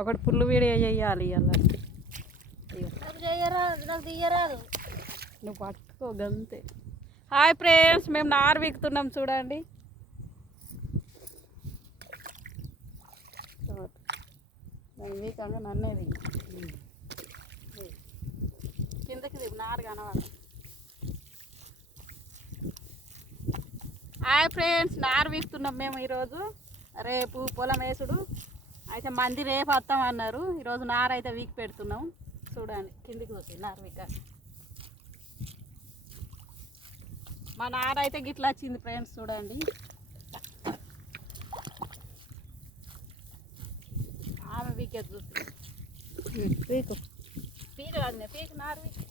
ఒకటి పుల్లు వీడియో చేయాలి అలా నువ్వు పట్టుకో గంతే. హాయ్ ఫ్రెండ్స్, మేము నారు వీకుతున్నాం చూడండి. నేను వీకంగా నన్నేది కిందకి నారు కనవాలి. హాయ్ ఫ్రెండ్స్, నారు వీకుతున్నాం మేము ఈరోజు. రేపు పొలం వేసుడు అయితే మంది రేపు వస్తామన్నారు. ఈరోజు నారు అయితే వీక్ పెడుతున్నాం చూడండి. కిందికి వస్తుంది నారు వీక. మా నారు అయితే గిట్లా వచ్చింది ఫ్రెండ్స్ చూడండి. ఆమె వీకే చూస్తుంది. పీకు పీక కాదు, పీకు నారు వీక్.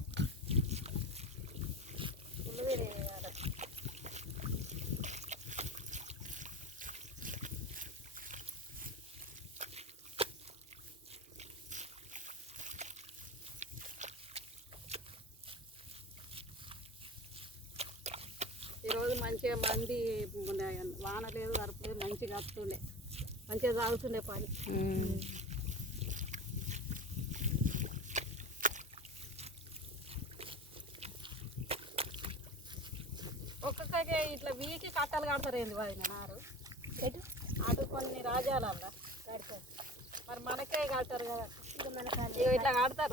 ఈరోజు మంచిగా మంది వాన లేదు, గరుపు లేదు, మంచిగా వస్తుండే, మంచిగా సాగుతుండే పని. ఒక్కొక్కరికి ఇట్లా వీకి కట్టలు కడతారు ఏంది వాడిన నారు అటు కొన్ని రాజ్యాలల్లా కడతారు. మరి మనకే కడతారు కదా, ఇట్లా కడతారు.